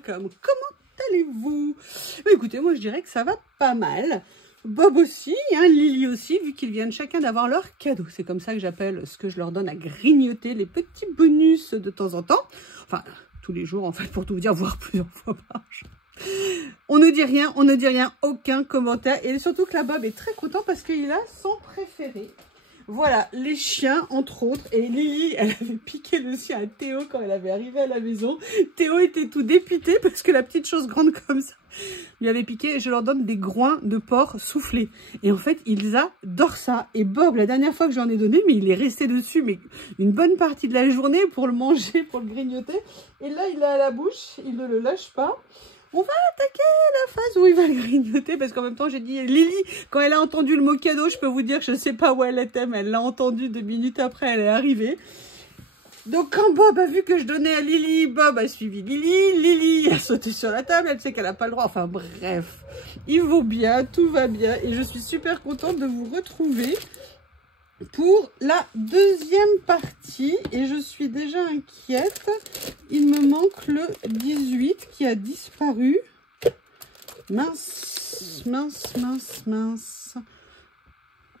welcome. Comment allez-vous? Écoutez, moi je dirais que ça va pas mal. Bob aussi, hein, Lily aussi, vu qu'ils viennent chacun d'avoir leur cadeau. C'est comme ça que j'appelle ce que je leur donne à grignoter, les petits bonus de temps en temps. Enfin, tous les jours en fait, pour tout vous dire, voire plusieurs fois par jour. On ne dit rien, aucun commentaire. Et surtout que la Bob est très content parce qu'il a son préféré. Voilà, les chiens, entre autres. Et Lily, elle avait piqué le sien à Théo quand elle avait arrivé à la maison. Théo était tout dépité parce que la petite chose grande comme ça lui avait piqué. Et je leur donne des groins de porc soufflés. Et en fait, ils adorent ça. Et Bob, la dernière fois que j'en ai donné, mais il est resté dessus mais une bonne partie de la journée pour le manger, pour le grignoter. Et là, il a à la bouche, il ne le lâche pas. On va attaquer la phase où il va grignoter parce qu'en même temps j'ai dit Lily, quand elle a entendu le mot cadeau, je peux vous dire que je ne sais pas où elle était, mais elle l'a entendu 2 minutes après, elle est arrivée. Donc quand Bob a vu que je donnais à Lily, Bob a suivi Lily, Lily a sauté sur la table, elle sait qu'elle n'a pas le droit, enfin bref, il vaut bien, tout va bien et je suis super contente de vous retrouver pour la deuxième partie et je suis déjà inquiète. Il me manque le 18 qui a disparu. Mince.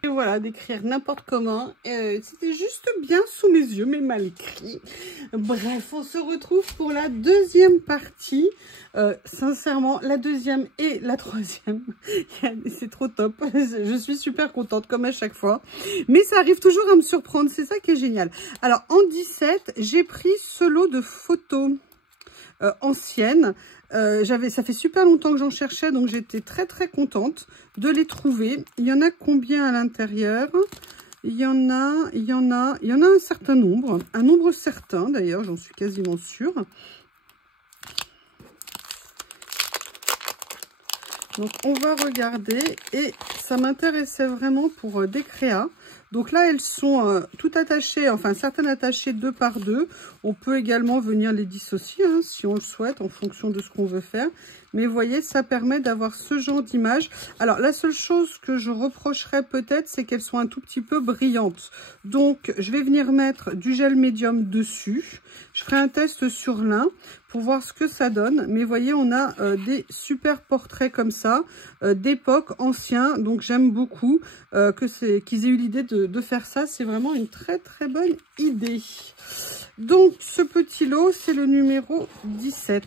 Et voilà, d'écrire n'importe comment. C'était juste bien sous mes yeux, mais mal écrit. Bref, on se retrouve pour la deuxième partie. Sincèrement, la deuxième et la troisième. C'est trop top. Je suis super contente, comme à chaque fois. Mais ça arrive toujours à me surprendre. C'est ça qui est génial. Alors, en 17, j'ai pris ce lot de photos anciennes. Ça fait super longtemps que j'en cherchais, donc j'étais très contente de les trouver. Il y en a combien à l'intérieur? Il y en a un certain nombre, un nombre certain d'ailleurs, j'en suis quasiment sûre. Donc on va regarder et ça m'intéressait vraiment pour des créas. Donc là, elles sont toutes attachées, enfin certaines attachées 2 par 2. On peut également venir les dissocier hein, si on le souhaite en fonction de ce qu'on veut faire. Mais vous voyez, ça permet d'avoir ce genre d'image. Alors la seule chose que je reprocherais peut-être, c'est qu'elles sont un tout petit peu brillantes. Donc je vais venir mettre du gel médium dessus. Je ferai un test sur l'un pour voir ce que ça donne. Mais vous voyez, on a des portraits comme ça, d'époque anciens. Donc j'aime beaucoup qu'ils aient eu l'idée de faire ça. C'est vraiment une très bonne idée. Donc ce petit lot, c'est le numéro 17.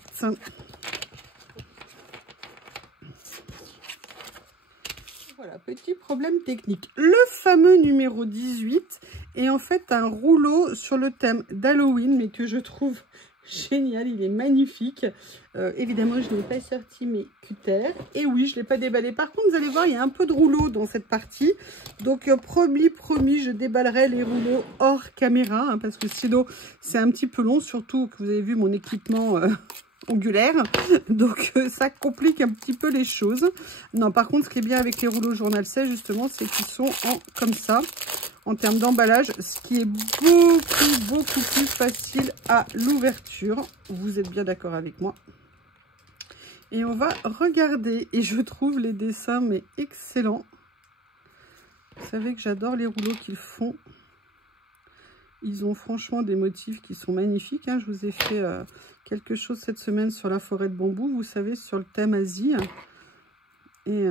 Voilà, petit problème technique. Le fameux numéro 18 est en fait un rouleau sur le thème d'Halloween, mais que je trouve génial, il est magnifique. Évidemment, je n'ai pas sorti mes cutters. Et oui, je ne l'ai pas déballé. Par contre, vous allez voir, il y a un peu de rouleau dans cette partie. Donc, promis, je déballerai les rouleaux hors caméra. Hein, parce que sinon, c'est un petit peu long. Surtout que vous avez vu mon équipement ongulaire. Donc, ça complique un petit peu les choses. Non, par contre, ce qui est bien avec les rouleaux Journal 16, justement, c'est qu'ils sont comme ça. En termes d'emballage, ce qui est beaucoup plus facile à l'ouverture. Vous êtes bien d'accord avec moi? Et on va regarder. Et je trouve les dessins mais excellents. Vous savez que j'adore les rouleaux qu'ils font. Ils ont franchement des motifs qui sont magnifiques. Hein. Je vous ai fait quelque chose cette semaine sur la forêt de bambou. Vous savez, sur le thème Asie. Et...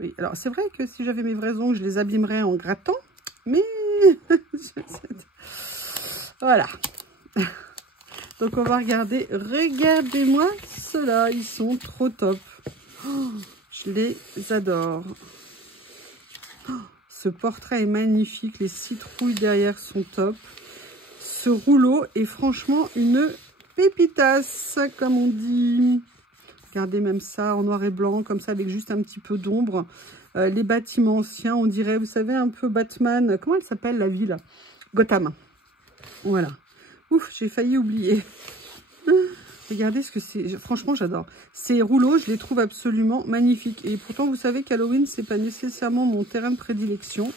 oui, alors c'est vrai que si j'avais mes vrais ongles, je les abîmerais en grattant, mais voilà. Donc on va regarder. Regardez-moi ceux-là, ils sont trop top. Oh, je les adore. Oh, ce portrait est magnifique, les citrouilles derrière sont top. Ce rouleau est franchement une pépitasse, comme on dit. Regardez même ça en noir et blanc, comme ça, avec juste un petit peu d'ombre. Les bâtiments anciens, on dirait, vous savez, un peu Batman. Comment elle s'appelle, la ville? Gotham. Voilà. Ouf, j'ai failli oublier. Regardez ce que c'est. Franchement, j'adore. Ces rouleaux, je les trouve absolument magnifiques. Et pourtant, vous savez qu'Halloween, c'est pas nécessairement mon terrain de prédilection.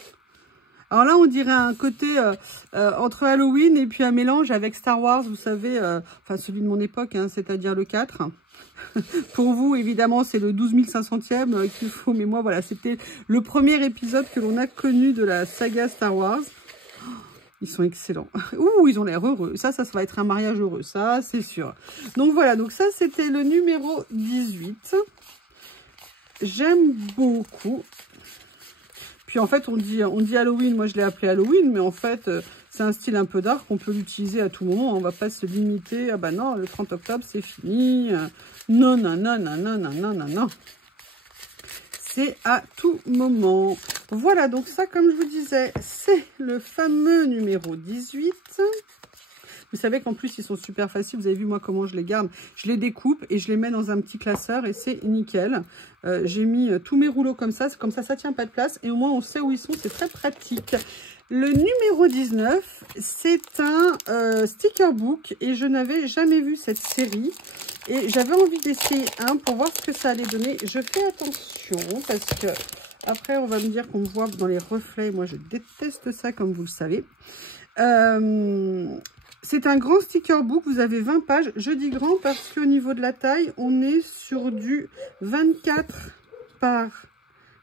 Alors là, on dirait un côté entre Halloween et puis un mélange avec Star Wars, vous savez, enfin celui de mon époque, hein, c'est-à-dire le 4. Pour vous, évidemment, c'est le 12 500e qu'il faut. Mais moi, voilà, c'était le premier épisode que l'on a connu de la saga Star Wars. Ils sont excellents. Ouh, ils ont l'air heureux. Ça va être un mariage heureux. Ça, c'est sûr. Donc voilà, donc ça, c'était le numéro 18. J'aime beaucoup. Puis en fait, on dit Halloween. Moi, je l'ai appelé Halloween. Mais en fait, c'est un style un peu dark. On peut l'utiliser à tout moment. On va pas se limiter. Ah bah non, le 30 octobre, c'est fini. Non, non, non, non, non, non, non, non, non. C'est à tout moment. Voilà, donc ça, comme je vous disais, c'est le fameux numéro 18. Vous savez qu'en plus, ils sont super faciles. Vous avez vu, moi, comment je les garde. Je les découpe et je les mets dans un petit classeur et c'est nickel. J'ai mis tous mes rouleaux comme ça, ça tient pas de place. Et au moins, on sait où ils sont. C'est très pratique. Le numéro 19, c'est un sticker book et je n'avais jamais vu cette série. Et j'avais envie d'essayer un pour voir ce que ça allait donner. Je fais attention parce que après on va me dire qu'on me voit dans les reflets. Moi je déteste ça comme vous le savez. C'est un grand sticker book. Vous avez 20 pages. Je dis grand parce qu'au niveau de la taille, on est sur du 24 par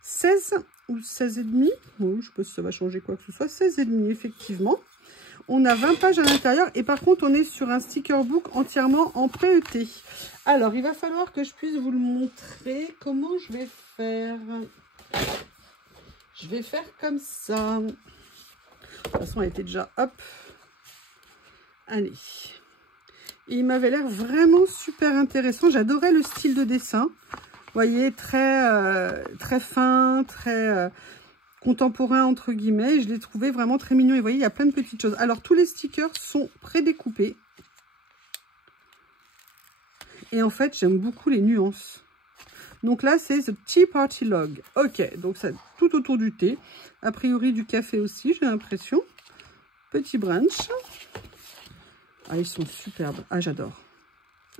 16 ou 16,5. Bon, je ne sais pas si ça va changer quoi que ce soit. 16,5 effectivement. On a 20 pages à l'intérieur et par contre, on est sur un sticker book entièrement en PET. Alors, il va falloir que je puisse vous le montrer. Comment je vais faire? Je vais faire comme ça. De toute façon, elle était déjà... Hop. Allez. Et il m'avait l'air vraiment super intéressant. J'adorais le style de dessin. Vous voyez, très fin, très... contemporain entre guillemets, je l'ai trouvé vraiment très mignon et vous voyez il y a plein de petites choses. Alors tous les stickers sont prédécoupés et en fait j'aime beaucoup les nuances. Donc là c'est The Tea Party Log. Ok, donc ça tout autour du thé, a priori du café aussi j'ai l'impression. Petit brunch. Ah ils sont superbes, ah j'adore,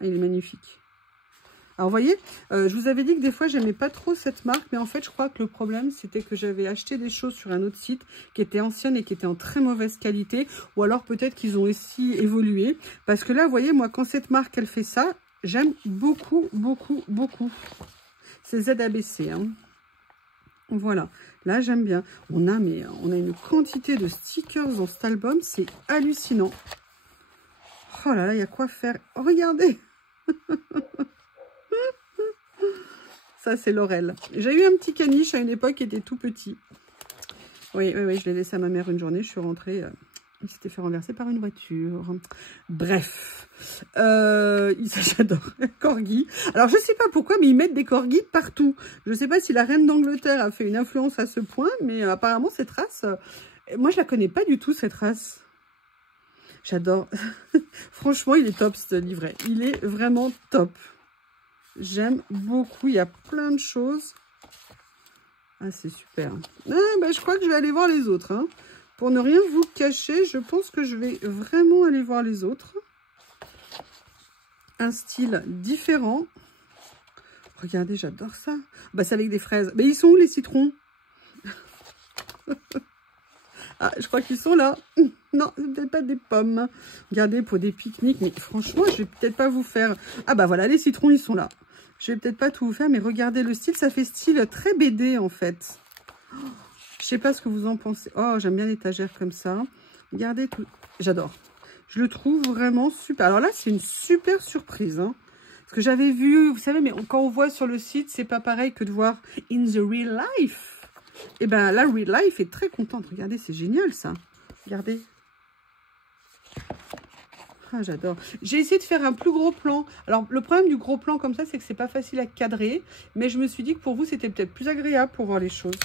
ah, il est magnifique. Alors, vous voyez, je vous avais dit que des fois, j'aimais pas trop cette marque. Mais en fait, je crois que le problème, c'était que j'avais acheté des choses sur un autre site qui étaient anciennes et qui étaient en très mauvaise qualité. Ou alors, peut-être qu'ils ont aussi évolué. Parce que là, vous voyez, moi, quand cette marque, elle fait ça, j'aime beaucoup, beaucoup, beaucoup. C'est ZABC, hein. Voilà. Là, j'aime bien. On a une quantité de stickers dans cet album. C'est hallucinant. Oh là là, il y a quoi faire. Oh, regardez. Ça, c'est Laurel. J'ai eu un petit caniche à une époque qui était tout petit. Oui, je l'ai laissé à ma mère une journée. Je suis rentrée. Il s'était fait renverser par une voiture. Bref. J'adore. Corgi. Alors, je ne sais pas pourquoi, mais ils mettent des corgis partout. Je ne sais pas si la reine d'Angleterre a fait une influence à ce point, mais apparemment, cette race... moi, je ne la connais pas du tout, cette race. J'adore. Franchement, il est top, ce livret. Il est vraiment top. J'aime beaucoup, il y a plein de choses. Ah, c'est super. Ah, bah, je crois que je vais aller voir les autres. Hein. Pour ne rien vous cacher, je pense que je vais vraiment aller voir les autres. Un style différent. Regardez, j'adore ça. Bah, c'est avec des fraises. Mais ils sont où les citrons? Ah, je crois qu'ils sont là. Non, c'est peut-être pas des pommes. Regardez, pour des pique-niques. Mais franchement, je vais peut-être pas vous faire... Ah bah voilà, les citrons, ils sont là. Je vais peut-être pas tout vous faire, mais regardez le style. Ça fait style très BD, en fait. Oh, je sais pas ce que vous en pensez. Oh, j'aime bien l'étagère comme ça. Regardez tout. J'adore. Je le trouve vraiment super. Alors là, c'est une super surprise. Hein. Parce que j'avais vu, vous savez, mais quand on voit sur le site, c'est pas pareil que de voir in the real life. Et bien là, Real Life est très contente. Regardez, c'est génial ça. Regardez. Ah, j'adore. J'ai essayé de faire un plus gros plan. Alors, le problème du gros plan comme ça, c'est que c'est pas facile à cadrer. Mais je me suis dit que pour vous, c'était peut-être plus agréable pour voir les choses.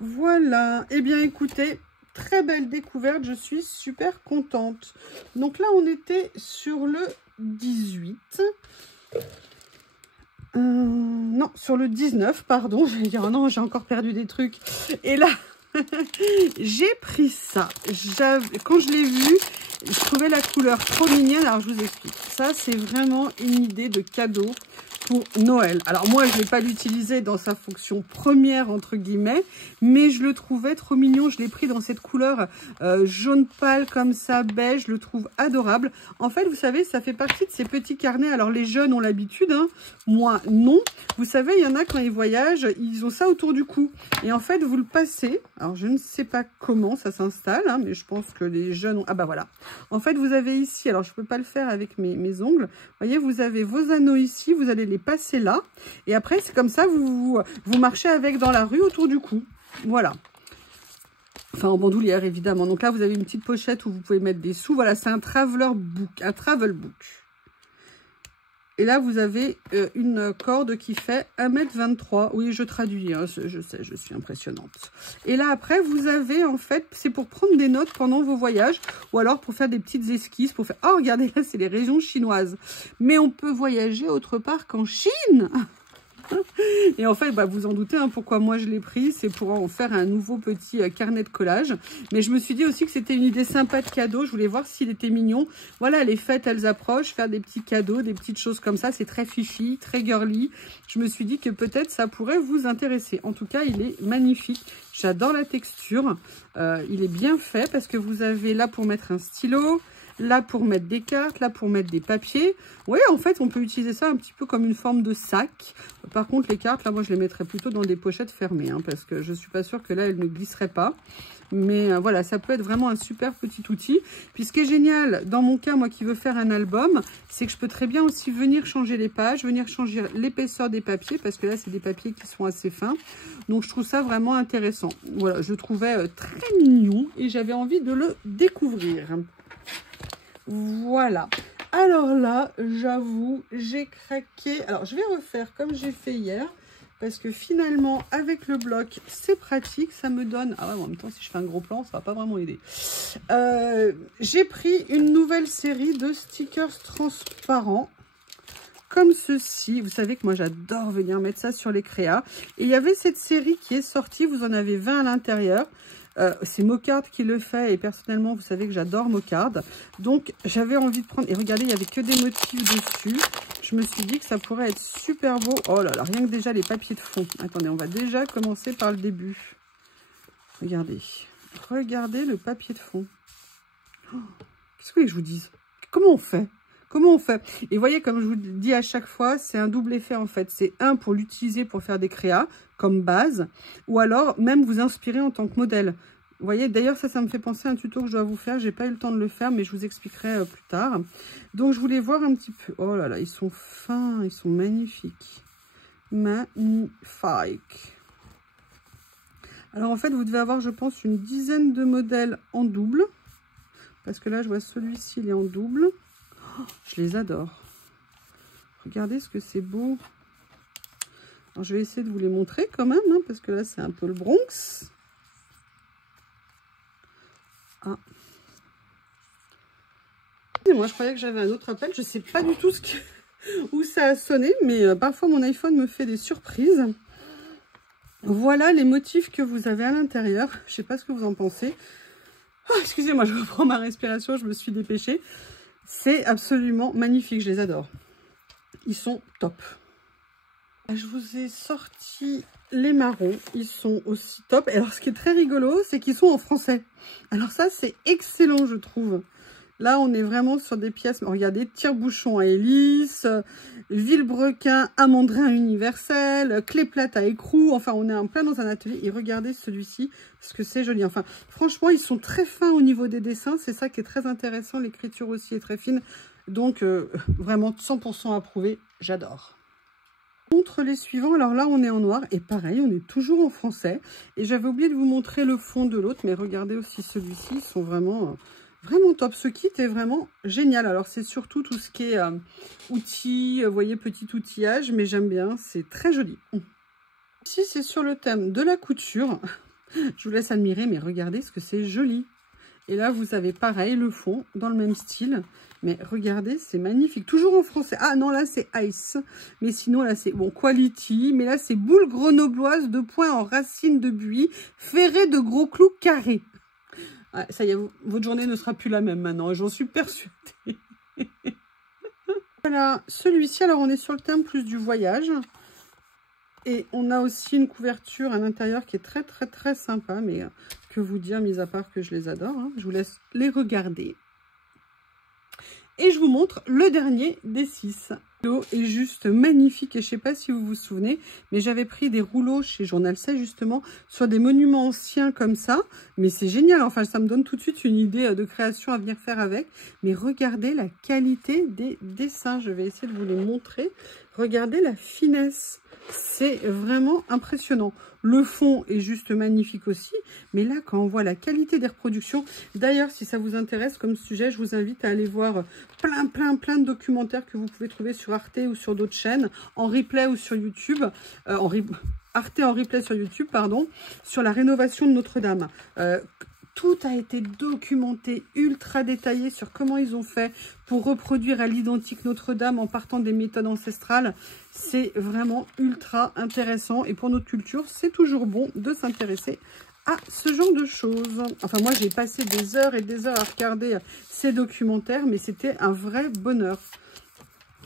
Voilà. Eh bien, écoutez, très belle découverte. Je suis super contente. Donc là, on était sur le 18. Non, sur le 19, pardon. Je vais dire, oh non, j'ai encore perdu des trucs. Et là, j'ai pris ça. Quand je l'ai vu, je trouvais la couleur trop mignonne. Alors, je vous explique. Ça, c'est vraiment une idée de cadeau. pour Noël. Alors moi, je ne l'ai pas utilisé dans sa fonction première, entre guillemets, mais je le trouvais trop mignon. Je l'ai pris dans cette couleur jaune pâle comme ça, beige. Je le trouve adorable. En fait, vous savez, ça fait partie de ces petits carnets. Alors les jeunes ont l'habitude, hein, moi non. Vous savez, il y en a quand ils voyagent, ils ont ça autour du cou. Et en fait, vous le passez. Alors je ne sais pas comment ça s'installe, hein, mais je pense que les jeunes ont... Ah bah voilà. En fait, vous avez ici, alors je ne peux pas le faire avec mes ongles. Vous voyez, vous avez vos anneaux ici, vous allez les passer là. Et après, c'est comme ça, vous marchez avec dans la rue autour du cou. Voilà. Enfin, en bandoulière, évidemment. Donc là, vous avez une petite pochette où vous pouvez mettre des sous. Voilà, c'est un traveler book, un travel book. Et là, vous avez une corde qui fait 1,23 m. Oui, je traduis, hein, je sais, je suis impressionnante. Et là, après, vous avez, en fait, c'est pour prendre des notes pendant vos voyages ou alors pour faire des petites esquisses, pour faire... Oh, regardez, là, c'est les régions chinoises. Mais on peut voyager autre part qu'en Chine. Et en fait, bah, vous en doutez, hein, pourquoi moi je l'ai pris, c'est pour en faire un nouveau petit carnet de collage. Mais je me suis dit aussi que c'était une idée sympa de cadeau. Je voulais voir s'il était mignon. Voilà, les fêtes, elles approchent. Faire des petits cadeaux, des petites choses comme ça, c'est très fifi, très girly. Je me suis dit que peut-être ça pourrait vous intéresser. En tout cas, il est magnifique. J'adore la texture. Il est bien fait parce que vous avez là pour mettre un stylo. Là pour mettre des cartes, là pour mettre des papiers. Oui, en fait, on peut utiliser ça un petit peu comme une forme de sac. Par contre, les cartes, là, moi, je les mettrais plutôt dans des pochettes fermées, hein, parce que je ne suis pas sûre que là, elles ne glisseraient pas. Mais voilà, ça peut être vraiment un super petit outil. Puis ce qui est génial, dans mon cas, moi qui veux faire un album, c'est que je peux très bien aussi venir changer les pages, venir changer l'épaisseur des papiers, parce que là, c'est des papiers qui sont assez fins. Donc, je trouve ça vraiment intéressant. Voilà, je trouvais très mignon et j'avais envie de le découvrir. Voilà. Alors là, j'avoue, j'ai craqué. Alors, je vais refaire comme j'ai fait hier. Parce que finalement, avec le bloc, c'est pratique. Ça me donne... Ah ouais, en même temps, si je fais un gros plan, ça va pas vraiment aider. J'ai pris une nouvelle série de stickers transparents. Comme ceci. Vous savez que moi, j'adore venir mettre ça sur les créas. Et il y avait cette série qui est sortie. Vous en avez 20 à l'intérieur. C'est Mocard qui le fait et personnellement vous savez que j'adore Mocard, donc j'avais envie de prendre, et regardez il n'y avait que des motifs dessus, je me suis dit que ça pourrait être super beau. Oh là là, rien que déjà les papiers de fond, attendez, on va déjà commencer par le début. Regardez le papier de fond. Oh, qu'est-ce que je vous dis, comment on fait? Comment on fait? Et voyez, comme je vous dis à chaque fois, c'est un double effet en fait. C'est un pour l'utiliser pour faire des créas comme base, ou alors même vous inspirer en tant que modèle. Vous voyez, d'ailleurs ça me fait penser à un tuto que je dois vous faire. J'ai pas eu le temps de le faire, mais je vous expliquerai plus tard. Donc je voulais voir un petit peu. Oh là là, ils sont fins, ils sont magnifiques. Magnifiques. Alors en fait, vous devez avoir, je pense, une dizaine de modèles en double. Parce que là, je vois celui-ci, il est en double. Je les adore. Regardez ce que c'est beau. Alors, je vais essayer de vous les montrer quand même, hein, parce que là, c'est un peu le Bronx. Ah. Et moi, je croyais que j'avais un autre appel. Je ne sais pas du tout où ça a sonné, mais parfois, mon iPhone me fait des surprises. Voilà les motifs que vous avez à l'intérieur. Je ne sais pas ce que vous en pensez. Oh, excusez-moi, je reprends ma respiration. Je me suis dépêchée. C'est absolument magnifique, je les adore. Ils sont top. Je vous ai sorti les marrons, ils sont aussi top. Et alors ce qui est très rigolo, c'est qu'ils sont en français. Alors ça, c'est excellent, je trouve. Là, on est vraiment sur des pièces. Regardez, tire-bouchon à hélice, vilebrequin à mandrin universel, clé plate à écrou. Enfin, on est en plein dans un atelier. Et regardez celui-ci, parce que c'est joli. Enfin, franchement, ils sont très fins au niveau des dessins. C'est ça qui est très intéressant. L'écriture aussi est très fine. Donc, vraiment 100% approuvé. J'adore. Contre les suivants, alors là, on est en noir. Et pareil, on est toujours en français. Et j'avais oublié de vous montrer le fond de l'autre. Mais regardez aussi celui-ci. Ils sont vraiment... vraiment top, ce kit est vraiment génial. Alors c'est surtout tout ce qui est outils, vous voyez, petit outillage, mais j'aime bien, c'est très joli. Ici c'est sur le thème de la couture, je vous laisse admirer, mais regardez ce que c'est joli. Et là vous avez pareil, le fond, dans le même style, mais regardez, c'est magnifique, toujours en français. Ah non, là c'est Ice, mais sinon là c'est, bon, Quality, mais là c'est boule grenobloise, 2 points en racine de buis, ferrée de gros clous carrés. Ah, ça y est, votre journée ne sera plus la même maintenant, j'en suis persuadée. Voilà, celui-ci, alors on est sur le thème plus du voyage. Et on a aussi une couverture à l'intérieur qui est très très très sympa. Mais que vous dire, mis à part que je les adore. Hein. Je vous laisse les regarder. Et je vous montre le dernier des 6. L'eau est juste magnifique et je ne sais pas si vous vous souvenez, mais j'avais pris des rouleaux chez Journal C justement sur des monuments anciens comme ça. Mais c'est génial, enfin ça me donne tout de suite une idée de création à venir faire avec. Mais regardez la qualité des dessins, je vais essayer de vous les montrer. Regardez la finesse, c'est vraiment impressionnant. Le fond est juste magnifique aussi, mais là quand on voit la qualité des reproductions, d'ailleurs si ça vous intéresse comme sujet, je vous invite à aller voir plein de documentaires que vous pouvez trouver sur Arte ou sur d'autres chaînes, en replay ou sur YouTube, Arte en replay sur YouTube, pardon, sur la rénovation de Notre-Dame. Tout a été documenté, ultra détaillé sur comment ils ont fait pour reproduire à l'identique Notre-Dame en partant des méthodes ancestrales. C'est vraiment ultra intéressant et pour notre culture, c'est toujours bon de s'intéresser à ce genre de choses. Enfin, moi, j'ai passé des heures et des heures à regarder ces documentaires, mais c'était un vrai bonheur.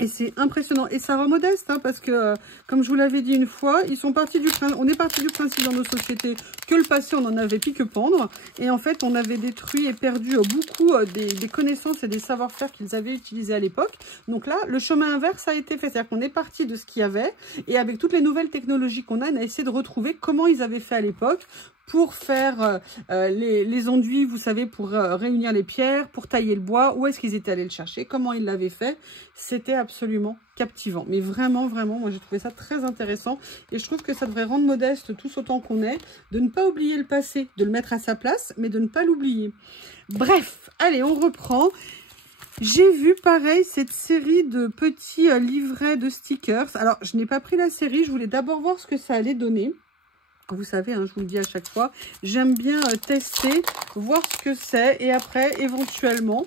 Et c'est impressionnant. Et ça va modeste, hein, parce que, comme je vous l'avais dit une fois, on est parti du principe dans nos sociétés que le passé, on en avait pique pendre. Et en fait, on avait détruit et perdu beaucoup des connaissances et des savoir-faire qu'ils avaient utilisés à l'époque. Donc là, le chemin inverse a été fait. C'est-à-dire qu'on est parti de ce qu'il y avait. Et avec toutes les nouvelles technologies qu'on a, on a essayé de retrouver comment ils avaient fait à l'époque pour faire les enduits, vous savez, pour réunir les pierres, pour tailler le bois, où est-ce qu'ils étaient allés le chercher, comment ils l'avaient fait. C'était absolument captivant. Mais vraiment, vraiment, moi j'ai trouvé ça très intéressant. Et je trouve que ça devrait rendre modeste tous autant qu'on est, de ne pas oublier le passé, de le mettre à sa place, mais de ne pas l'oublier. Bref, allez, on reprend. J'ai vu pareil cette série de petits livrets de stickers. Alors, je n'ai pas pris la série, je voulais d'abord voir ce que ça allait donner. Vous savez, hein, je vous le dis à chaque fois, j'aime bien tester, voir ce que c'est et après, éventuellement.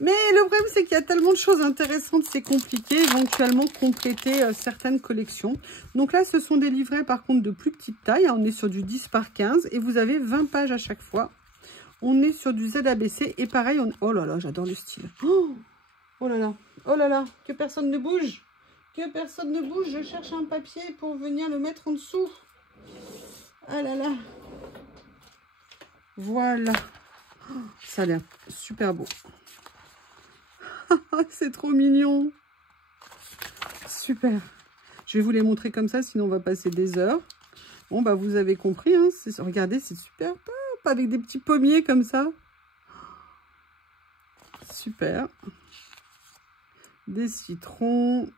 Mais le problème, c'est qu'il y a tellement de choses intéressantes, c'est compliqué, éventuellement compléter certaines collections. Donc là, ce sont des livrets par contre de plus petite taille, hein, on est sur du 10 par 15 et vous avez 20 pages à chaque fois. On est sur du ZABC et pareil, oh là là, j'adore le style. Oh là là, que personne ne bouge, que personne ne bouge, je cherche un papier pour venir le mettre en dessous. Ah là là. Voilà. Ça a l'air super beau. C'est trop mignon. Super. Je vais vous les montrer comme ça, sinon on va passer des heures. Bon, bah vous avez compris. Hein, regardez, c'est super top. Avec des petits pommiers comme ça. Super. Des citrons.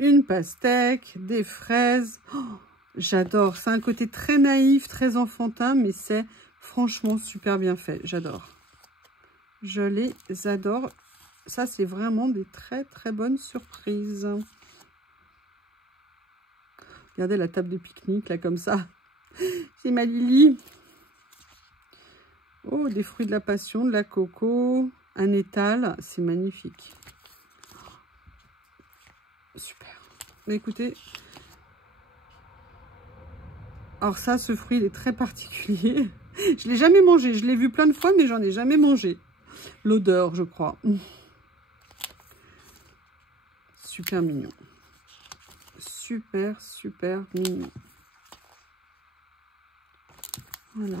Une pastèque, des fraises. Oh, j'adore. C'est un côté très naïf, très enfantin, mais c'est franchement super bien fait. J'adore. Je les adore. Ça, c'est vraiment des très très bonnes surprises. Regardez la table de pique-nique, là, comme ça. C'est ma Lily. Oh, des fruits de la passion, de la coco, un étal. C'est magnifique. Super. Mais écoutez, alors ça, ce fruit, il est très particulier. Je ne l'ai jamais mangé. Je l'ai vu plein de fois, mais j'en ai jamais mangé. L'odeur, je crois. Super mignon. Super, super mignon. Voilà.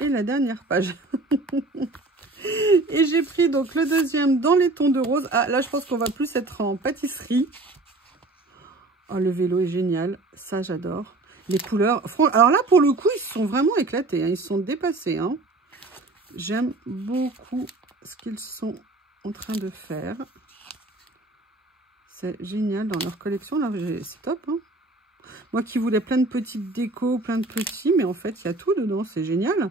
Et la dernière page. Et j'ai pris donc le deuxième dans les tons de rose. Ah, là, je pense qu'on va plus être en pâtisserie. Oh, le vélo est génial. Ça, j'adore. Les couleurs. Alors là, pour le coup, ils se sont vraiment éclatés. Hein. Ils se sont dépassés. Hein. J'aime beaucoup ce qu'ils sont en train de faire. C'est génial dans leur collection. Là, c'est top. Hein. Moi qui voulais plein de petites décos, plein de petits, mais en fait, il y a tout dedans. C'est génial.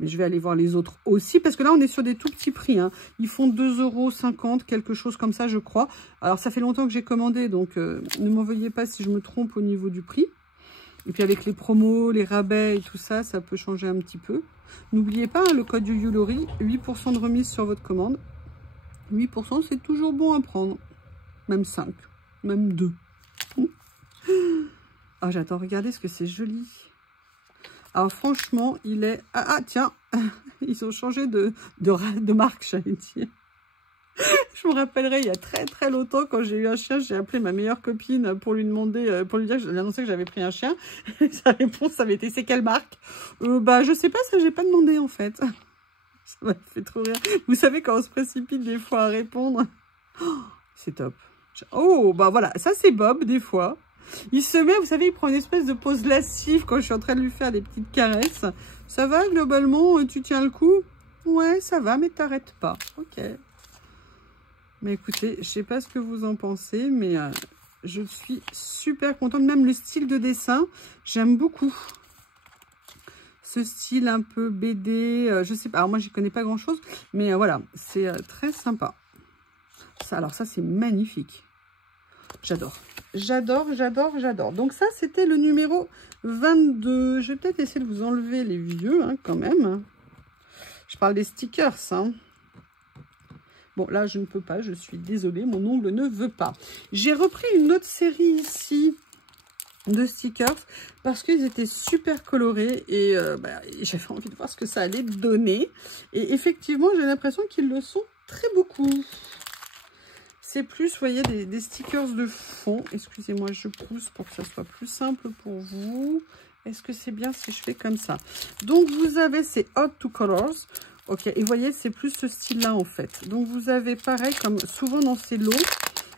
Mais je vais aller voir les autres aussi, parce que là, on est sur des tout petits prix. Hein. Ils font 2,50 €, quelque chose comme ça, je crois. Alors, ça fait longtemps que j'ai commandé, donc ne m'en veuillez pas si je me trompe au niveau du prix. Et puis, avec les promos, les rabais et tout ça, ça peut changer un petit peu. N'oubliez pas, hein, le code du Yulori, 8% de remise sur votre commande. 8%, c'est toujours bon à prendre. Même 5, même 2. Ah, j'adore, regardez ce que c'est joli. Alors franchement, il est... Ah tiens, ils ont changé de marque, j'allais dire. Je me rappellerai, il y a très longtemps, quand j'ai eu un chien, j'ai appelé ma meilleure copine pour lui demander, pour lui dire, j'allais annoncer que j'avais pris un chien. Sa réponse, ça avait été, c'est quelle marque? Bah, je sais pas, ça, j'ai pas demandé, en fait. Ça m'a fait trop rire. Vous savez, quand on se précipite des fois à répondre, oh, c'est top. Oh, bah voilà, ça c'est Bob, des fois. Il se met, vous savez, il prend une espèce de pose lascive quand je suis en train de lui faire des petites caresses. Ça va, globalement, tu tiens le coup? Ouais, ça va, mais t'arrêtes pas. Ok. Mais écoutez, je sais pas ce que vous en pensez, mais je suis super contente. Même le style de dessin, j'aime beaucoup. Ce style un peu BD, je sais pas. Alors moi, j'y connais pas grand-chose, mais voilà, c'est très sympa. Ça, alors ça, c'est magnifique. J'adore. J'adore. Donc ça, c'était le numéro 22. Je vais peut-être essayer de vous enlever les vieux, hein, quand même. Je parle des stickers, hein. Bon, là, je ne peux pas, je suis désolée, mon ongle ne veut pas. J'ai repris une autre série ici de stickers parce qu'ils étaient super colorés et j'avais envie de voir ce que ça allait donner. Et effectivement, j'ai l'impression qu'ils le sont très beaucoup. C'est plus, vous voyez, des stickers de fond. Excusez-moi, je pousse pour que ça soit plus simple pour vous. Est-ce que c'est bien si je fais comme ça? Donc, vous avez ces Hot to Colors. Ok, et vous voyez, c'est plus ce style-là, en fait. Donc, vous avez pareil, comme souvent dans ces lots.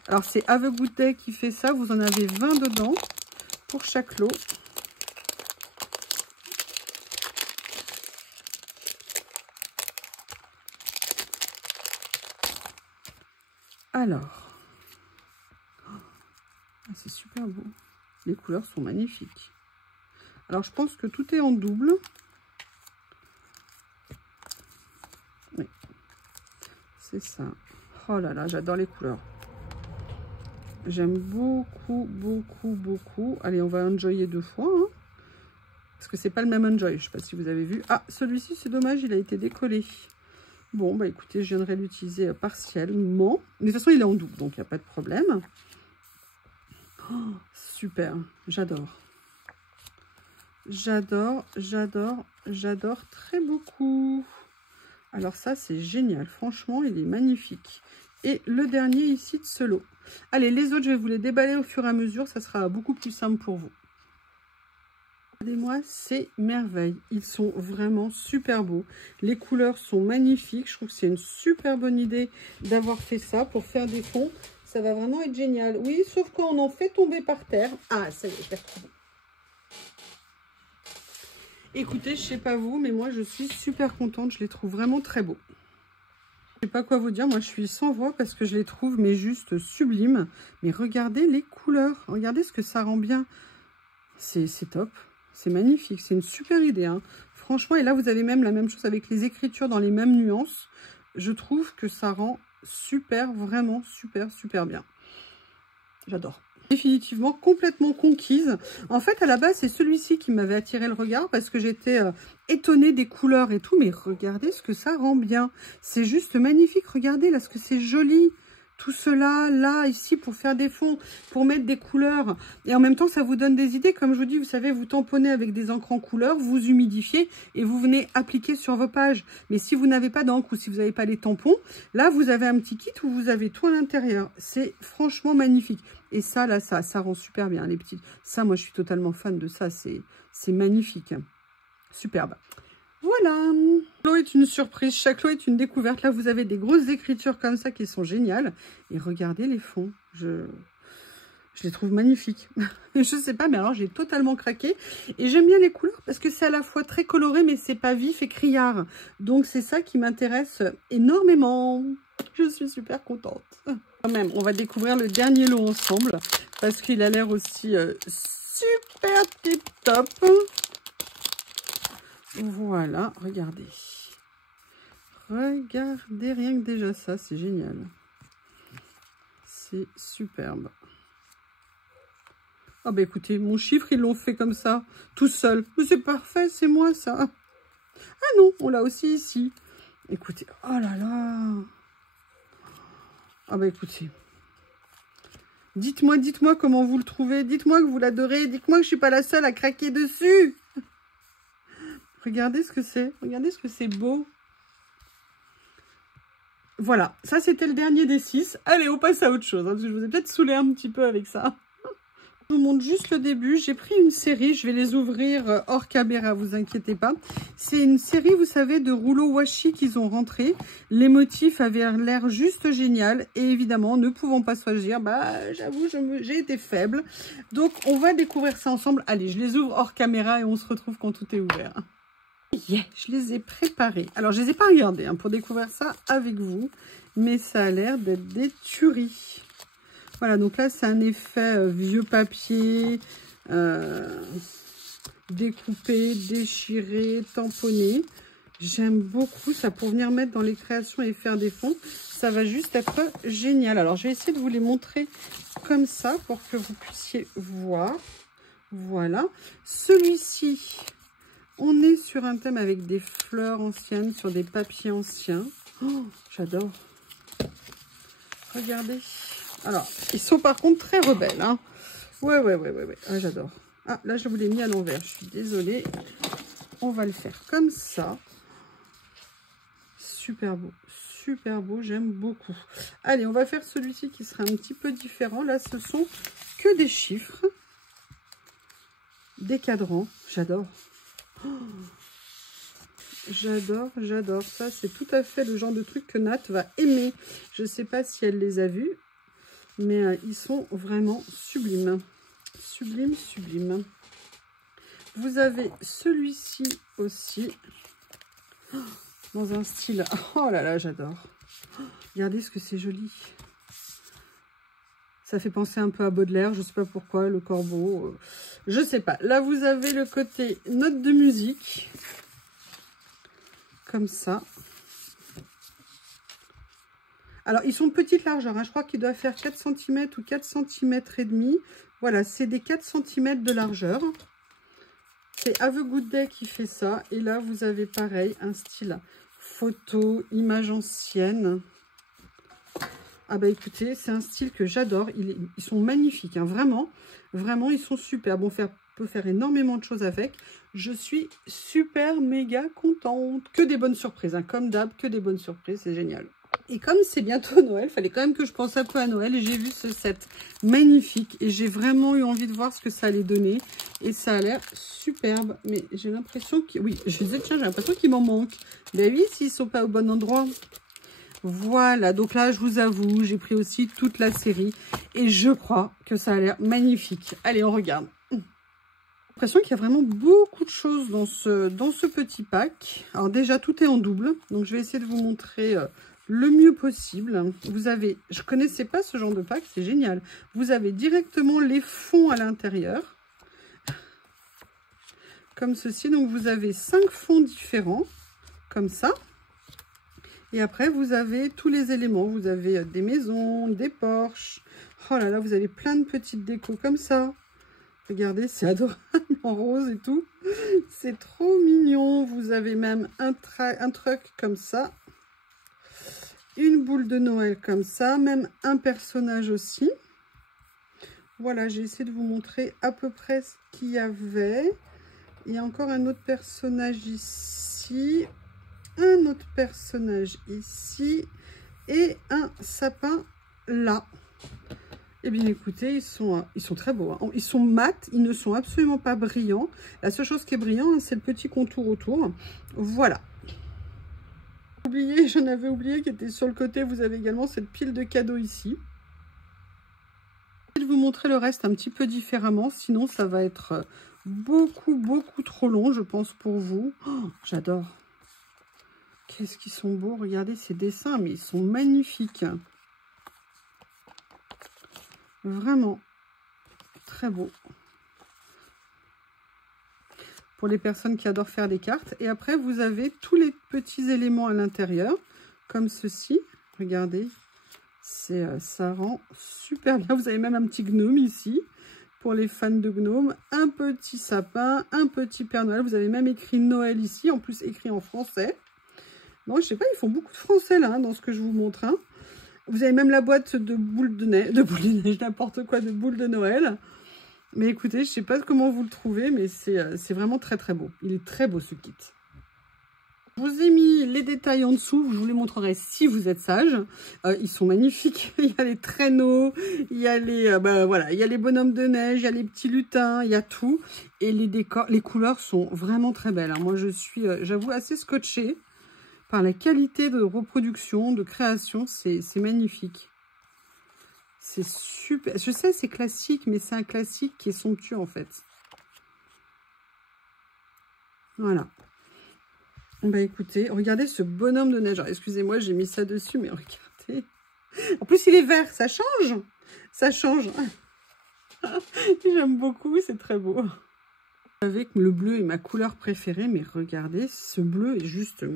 Alors, c'est Have a Good Day qui fait ça. Vous en avez 20 dedans pour chaque lot. Alors, c'est super beau. Les couleurs sont magnifiques. Alors, je pense que tout est en double. Oui, c'est ça. Oh là là, j'adore les couleurs. J'aime beaucoup. Allez, on va enjoyer 2 fois. Hein, parce que c'est pas le même enjoy. Je sais pas si vous avez vu. Ah, celui-ci, c'est dommage, il a été décollé. Bon, bah écoutez, je viendrai l'utiliser partiellement. Mais de toute façon, il est en double, donc il n'y a pas de problème. Oh, super, j'adore. J'adore très beaucoup. Alors ça, c'est génial. Franchement, il est magnifique. Et le dernier ici de ce lot. Allez, les autres, je vais vous les déballer au fur et à mesure. Ça sera beaucoup plus simple pour vous. Regardez-moi ces merveilles. Ils sont vraiment super beaux. Les couleurs sont magnifiques. Je trouve que c'est une super bonne idée d'avoir fait ça pour faire des fonds. Ça va vraiment être génial. Oui, sauf quand on en fait tomber par terre. Ah, ça y est, j'ai retrouvé. Écoutez, je sais pas vous, mais moi, je suis super contente. Je les trouve vraiment très beaux. Je sais pas quoi vous dire. Moi, je suis sans voix parce que je les trouve, mais juste sublimes. Mais regardez les couleurs. Regardez ce que ça rend bien. C'est top. C'est magnifique, c'est une super idée, hein. Franchement, et là, vous avez même la même chose avec les écritures dans les mêmes nuances. Je trouve que ça rend super, vraiment super bien. J'adore. Définitivement complètement conquise. En fait, à la base, c'est celui-ci qui m'avait attiré le regard parce que j'étais étonnée des couleurs et tout. Mais regardez ce que ça rend bien. C'est juste magnifique. Regardez là, ce que c'est joli. Tout cela, là, ici, pour faire des fonds, pour mettre des couleurs. Et en même temps, ça vous donne des idées. Comme je vous dis, vous savez, vous tamponnez avec des encres en couleur, vous humidifiez et vous venez appliquer sur vos pages. Mais si vous n'avez pas d'encre ou si vous n'avez pas les tampons, là, vous avez un petit kit où vous avez tout à l'intérieur. C'est franchement magnifique. Et ça, là, ça rend super bien, les petites. Ça, moi, je suis totalement fan de ça. C'est magnifique. Superbe. Voilà, chaque lot est une surprise, chaque lot est une découverte. Là, vous avez des grosses écritures comme ça qui sont géniales. Et regardez les fonds, je les trouve magnifiques. Je sais pas, mais alors j'ai totalement craqué. Et j'aime bien les couleurs parce que c'est à la fois très coloré, mais c'est pas vif et criard. Donc c'est ça qui m'intéresse énormément. Je suis super contente. Quand même, on va découvrir le dernier lot ensemble parce qu'il a l'air aussi super tip top. Voilà, regardez. Regardez, rien que déjà ça, c'est génial. C'est superbe. Ah bah écoutez, mon chiffre, ils l'ont fait comme ça, tout seul. Mais c'est parfait, c'est moi ça. Ah non, on l'a aussi ici. Écoutez, oh là là. Ah bah écoutez. Dites-moi comment vous le trouvez. Dites-moi que vous l'adorez. Dites-moi que je ne suis pas la seule à craquer dessus. Regardez ce que c'est. Regardez ce que c'est beau. Voilà, ça c'était le dernier des 6. Allez, on passe à autre chose, hein, parce que je vous ai peut-être saoulé un petit peu avec ça. Je vous montre juste le début. J'ai pris une série, je vais les ouvrir hors caméra, vous inquiétez pas. C'est une série, vous savez, de rouleaux washi qu'ils ont rentrés. Les motifs avaient l'air juste génial. Et évidemment, ne pouvant pas choisir, bah j'avoue, j'ai été faible. Donc, on va découvrir ça ensemble. Allez, je les ouvre hors caméra et on se retrouve quand tout est ouvert. Yeah, je les ai préparés. Alors, je les ai pas regardés hein, pour découvrir ça avec vous. Mais ça a l'air d'être des tueries. Voilà, donc là, c'est un effet vieux papier, découpé, déchiré, tamponné. J'aime beaucoup ça pour venir mettre dans les créations et faire des fonds. Ça va juste être génial. Alors, je vais essayer de vous les montrer comme ça pour que vous puissiez voir. Voilà. Celui-ci, on est sur un thème avec des fleurs anciennes, sur des papiers anciens. Oh, j'adore. Regardez. Alors, ils sont par contre très rebelles. Hein. Ouais. Ah, j'adore. Ah, là, je vous l'ai mis à l'envers. Je suis désolée. On va le faire comme ça. Super beau. Super beau. J'aime beaucoup. Allez, on va faire celui-ci qui sera un petit peu différent. Là, ce sont que des chiffres. Des cadrans. J'adore. Oh, j'adore. Ça, c'est tout à fait le genre de truc que Nat va aimer. Je ne sais pas si elle les a vus. Mais ils sont vraiment sublimes. Sublime. Vous avez celui-ci aussi. Oh, dans un style... Oh là là, j'adore. Oh, regardez ce que c'est joli. Ça fait penser un peu à Baudelaire. Je ne sais pas pourquoi. Le corbeau. Je ne sais pas. Là, vous avez le côté note de musique. Comme ça. Alors, ils sont de petite largeur. Hein. Je crois qu'ils doivent faire 4 cm ou 4 cm et demi. Voilà, c'est des 4 cm de largeur. C'est Have a Good Day qui fait ça. Et là, vous avez pareil, un style photo, image ancienne. Ah bah écoutez, c'est un style que j'adore. Ils sont magnifiques. Hein. Vraiment, ils sont super. Bon, on peut faire énormément de choses avec. Je suis super méga contente. Que des bonnes surprises. Hein. Comme d'hab, que des bonnes surprises. C'est génial. Et comme c'est bientôt Noël, il fallait quand même que je pense un peu à Noël. Et j'ai vu ce set magnifique. Et j'ai vraiment eu envie de voir ce que ça allait donner. Et ça a l'air superbe. Mais j'ai l'impression que... Oui, je disais, tiens, j'ai l'impression qu'il m'en manque. Ben oui, s'ils ne sont pas au bon endroit. Voilà, donc là, je vous avoue, j'ai pris aussi toute la série. Et je crois que ça a l'air magnifique. Allez, on regarde. J'ai l'impression qu'il y a vraiment beaucoup de choses dans ce petit pack. Alors déjà, tout est en double. Donc, je vais essayer de vous montrer... le mieux possible. Vous avez, je connaissais pas ce genre de pack, c'est génial. Vous avez directement les fonds à l'intérieur. Comme ceci. Donc vous avez 5 fonds différents. Comme ça. Et après vous avez tous les éléments. Vous avez des maisons, des Porsche. Oh là là, vous avez plein de petites décos comme ça. Regardez, c'est adorable en rose et tout. C'est trop mignon. Vous avez même un truck comme ça. Une boule de Noël comme ça, même un personnage aussi. Voilà, j'ai essayé de vous montrer à peu près ce qu'il y avait. Il y a encore un autre personnage ici, un autre personnage ici et un sapin là. Eh bien écoutez, ils sont très beaux. Hein. Ils sont mat, ils ne sont absolument pas brillants. La seule chose qui est brillant, hein, c'est le petit contour autour. Voilà. J'en avais oublié qui était sur le côté. Vous avez également cette pile de cadeaux ici. Je vais vous montrer le reste un petit peu différemment. Sinon, ça va être beaucoup trop long, je pense, pour vous. Oh, j'adore. Qu'est-ce qu'ils sont beaux. Regardez ces dessins, mais ils sont magnifiques. Vraiment très beau. Pour les personnes qui adorent faire des cartes. Et après, vous avez tous les petits éléments à l'intérieur, comme ceci. Regardez, ça rend super bien. Vous avez même un petit gnome ici, pour les fans de gnomes. Un petit sapin, un petit Père Noël. Vous avez même écrit Noël ici, en plus écrit en français. Bon, je sais pas, ils font beaucoup de français là, hein, dans ce que je vous montre. Hein. Vous avez même la boîte de boules de neige, n'importe quoi, de boules de Noël. Mais écoutez, je sais pas comment vous le trouvez, mais c'est vraiment très très beau. Il est très beau ce kit. Je vous ai mis les détails en dessous, je vous les montrerai si vous êtes sage. Ils sont magnifiques, il y a les traîneaux, il y a les, voilà, il y a les bonhommes de neige, il y a les petits lutins, il y a tout. Et les décors, les couleurs sont vraiment très belles. Alors moi je suis, j'avoue, assez scotchée par la qualité de reproduction, de création, c'est magnifique. C'est super, je sais c'est classique, mais c'est un classique qui est somptueux en fait. Voilà. Bah écoutez, regardez ce bonhomme de neige. Excusez-moi, j'ai mis ça dessus, mais regardez. En plus, il est vert, ça change. Ça change. J'aime beaucoup, c'est très beau. Avec le bleu est ma couleur préférée, mais regardez, ce bleu est juste...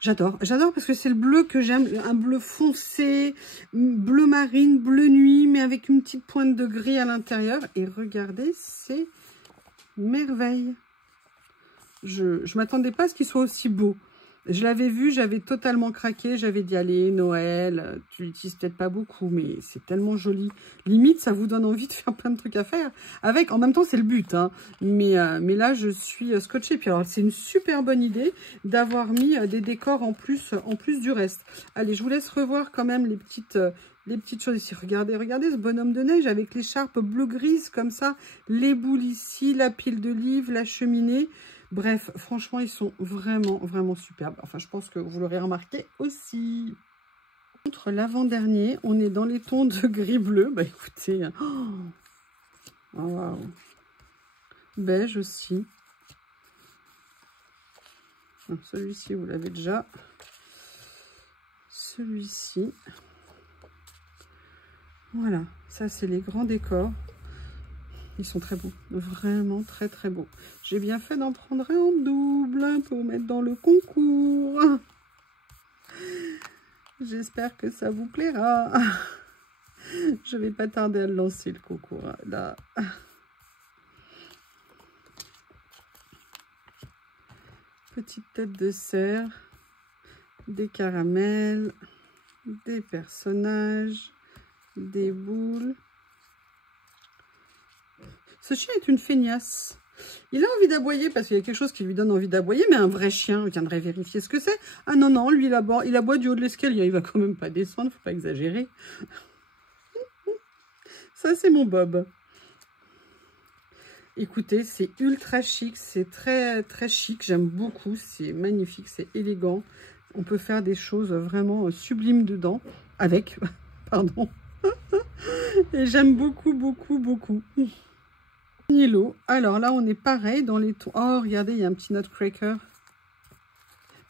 J'adore. J'adore parce que c'est le bleu que j'aime. Un bleu foncé, bleu marine, bleu nuit, mais avec une petite pointe de gris à l'intérieur. Et regardez, c'est merveille. Je ne m'attendais pas à ce qu'il soit aussi beau. Je l'avais vu, j'avais totalement craqué. J'avais dit, allez, Noël, tu l'utilises peut-être pas beaucoup, mais c'est tellement joli. Limite, ça vous donne envie de faire plein de trucs à faire. Avec, en même temps, c'est le but. Hein. Mais là, je suis scotchée. Puis alors, c'est une super bonne idée d'avoir mis des décors en plus du reste. Allez, je vous laisse revoir quand même les petites choses ici. Regardez ce bonhomme de neige avec l'écharpe bleu-grise comme ça. Les boules ici, la pile de livres, la cheminée. Bref, franchement, ils sont vraiment, vraiment superbes. Enfin, je pense que vous l'aurez remarqué aussi. Contre l'avant-dernier, on est dans les tons de gris-bleu. Bah écoutez, oh, wow. Beige aussi. Celui-ci, vous l'avez déjà. Celui-ci. Voilà, ça c'est les grands décors. Ils sont très beaux, vraiment très très beaux. J'ai bien fait d'en prendre un en double pour mettre dans le concours. J'espère que ça vous plaira. Je vais pas tarder à le lancer le concours là. Petite tête de cerf, des caramels, des personnages, des boules. Ce chien est une feignasse. Il a envie d'aboyer parce qu'il y a quelque chose qui lui donne envie d'aboyer, mais un vrai chien viendrait vérifier ce que c'est. Ah non, non, lui, il aboie du haut de l'escalier. Il va quand même pas descendre, faut pas exagérer. Ça, c'est mon Bob. Écoutez, c'est ultra chic, c'est très, très chic. J'aime beaucoup, c'est magnifique, c'est élégant. On peut faire des choses vraiment sublimes dedans. Avec, pardon. Et j'aime beaucoup, beaucoup, beaucoup. Nilo. Alors là, on est pareil dans les tons. Oh, regardez, il y a un petit nutcracker.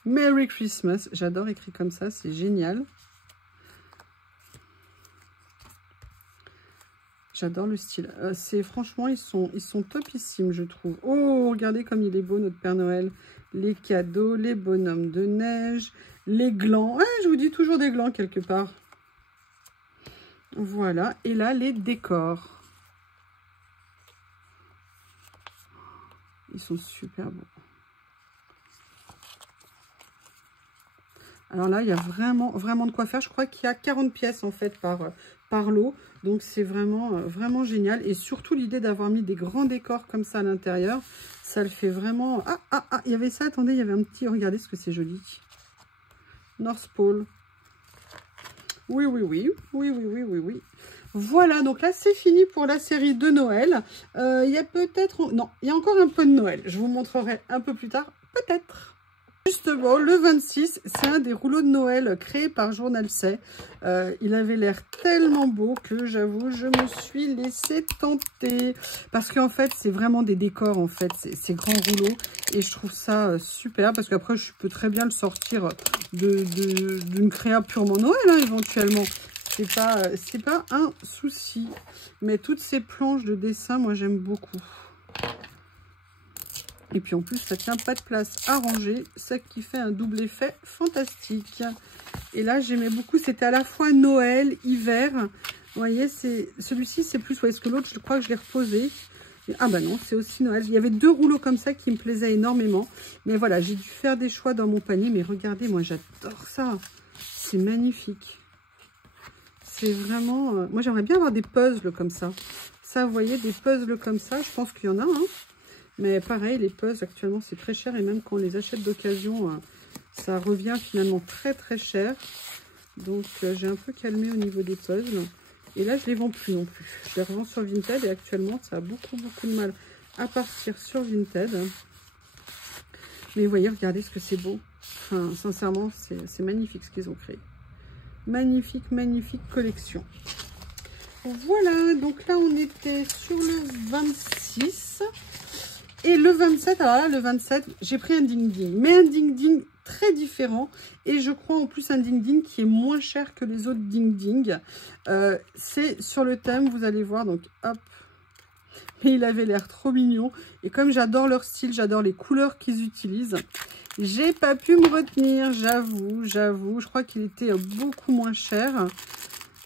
Merry Christmas. J'adore écrit comme ça, c'est génial. J'adore le style. Franchement, ils sont topissimes, je trouve. Oh, regardez comme il est beau, notre Père Noël. Les cadeaux, les bonhommes de neige, les glands. Ah, je vous dis toujours des glands quelque part. Voilà. Et là, les décors. Ils sont super beaux. Alors là, il y a vraiment, vraiment de quoi faire. Je crois qu'il y a 40 pièces en fait par lot. Donc c'est vraiment, vraiment génial. Et surtout l'idée d'avoir mis des grands décors comme ça à l'intérieur. Ça le fait vraiment... Ah, il y avait ça, attendez, il y avait un petit... Regardez ce que c'est joli. North Pole. Oui. Voilà, donc là, c'est fini pour la série de Noël. Il y a peut-être... Non, il y a encore un peu de Noël. Je vous montrerai un peu plus tard, peut-être. Justement, le 26, c'est un des rouleaux de Noël créés par Journal C. Il avait l'air tellement beau que j'avoue, je me suis laissée tenter. Parce qu'en fait, c'est vraiment des décors, en fait, ces grands rouleaux. Et je trouve ça super, parce qu'après, je peux très bien le sortir d'une créa purement Noël, hein, éventuellement. C'est pas un souci. Mais toutes ces planches de dessin, moi, j'aime beaucoup. Et puis en plus, ça tient pas de place à ranger. Ça qui fait un double effet fantastique. Et là, j'aimais beaucoup. C'était à la fois Noël, hiver. Vous voyez, celui-ci, c'est plus... Vous voyez, ce que l'autre, je crois que je l'ai reposé. Ah bah non, c'est aussi Noël. Il y avait deux rouleaux comme ça qui me plaisaient énormément. Mais voilà, j'ai dû faire des choix dans mon panier. Mais regardez, moi, j'adore ça. C'est magnifique. C'est vraiment... Moi, j'aimerais bien avoir des puzzles comme ça. Ça, vous voyez, des puzzles comme ça, je pense qu'il y en a, hein. Mais pareil, les puzzles, actuellement, c'est très cher. Et même quand on les achète d'occasion, ça revient finalement très, très cher. Donc, j'ai un peu calmé au niveau des puzzles. Et là, je les vends plus non plus. Je les revends sur Vinted. Et actuellement, ça a beaucoup de mal à partir sur Vinted. Mais vous voyez, regardez ce que c'est beau. Enfin, sincèrement, c'est magnifique ce qu'ils ont créé. Magnifique, magnifique collection. Voilà, donc là, on était sur le 26. Et le 27, alors là, le 27, j'ai pris un ding-ding. Mais un ding-ding très différent. Et je crois en plus un ding-ding qui est moins cher que les autres ding-ding. C'est sur le thème, vous allez voir. Donc, hop. Mais il avait l'air trop mignon. Et comme j'adore leur style, j'adore les couleurs qu'ils utilisent, j'ai pas pu me retenir, j'avoue. Je crois qu'il était beaucoup moins cher.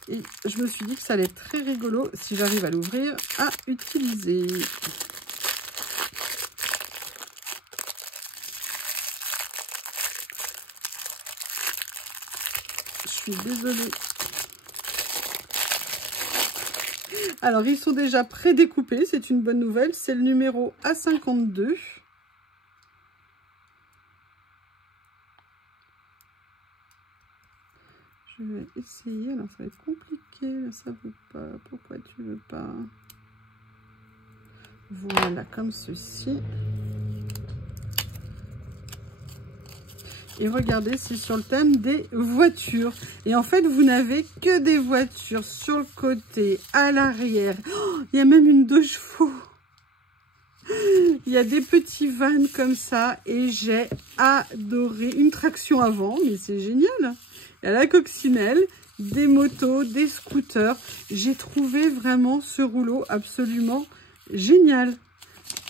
Et je me suis dit que ça allait être très rigolo, si j'arrive à l'ouvrir, à utiliser. Je suis désolée. Alors, ils sont déjà prédécoupés, c'est une bonne nouvelle. C'est le numéro A52. Je vais essayer. Alors, ça va être compliqué. Là, ça veut pas. Pourquoi tu veux pas? Voilà, comme ceci. Et regardez, c'est sur le thème des voitures. Et en fait, vous n'avez que des voitures sur le côté, à l'arrière. Oh, il y a même une 2 chevaux. Il y a des petits vannes comme ça. Et j'ai adoré. Une traction avant, mais c'est génial. Il y a la coccinelle, des motos, des scooters. J'ai trouvé vraiment ce rouleau absolument génial.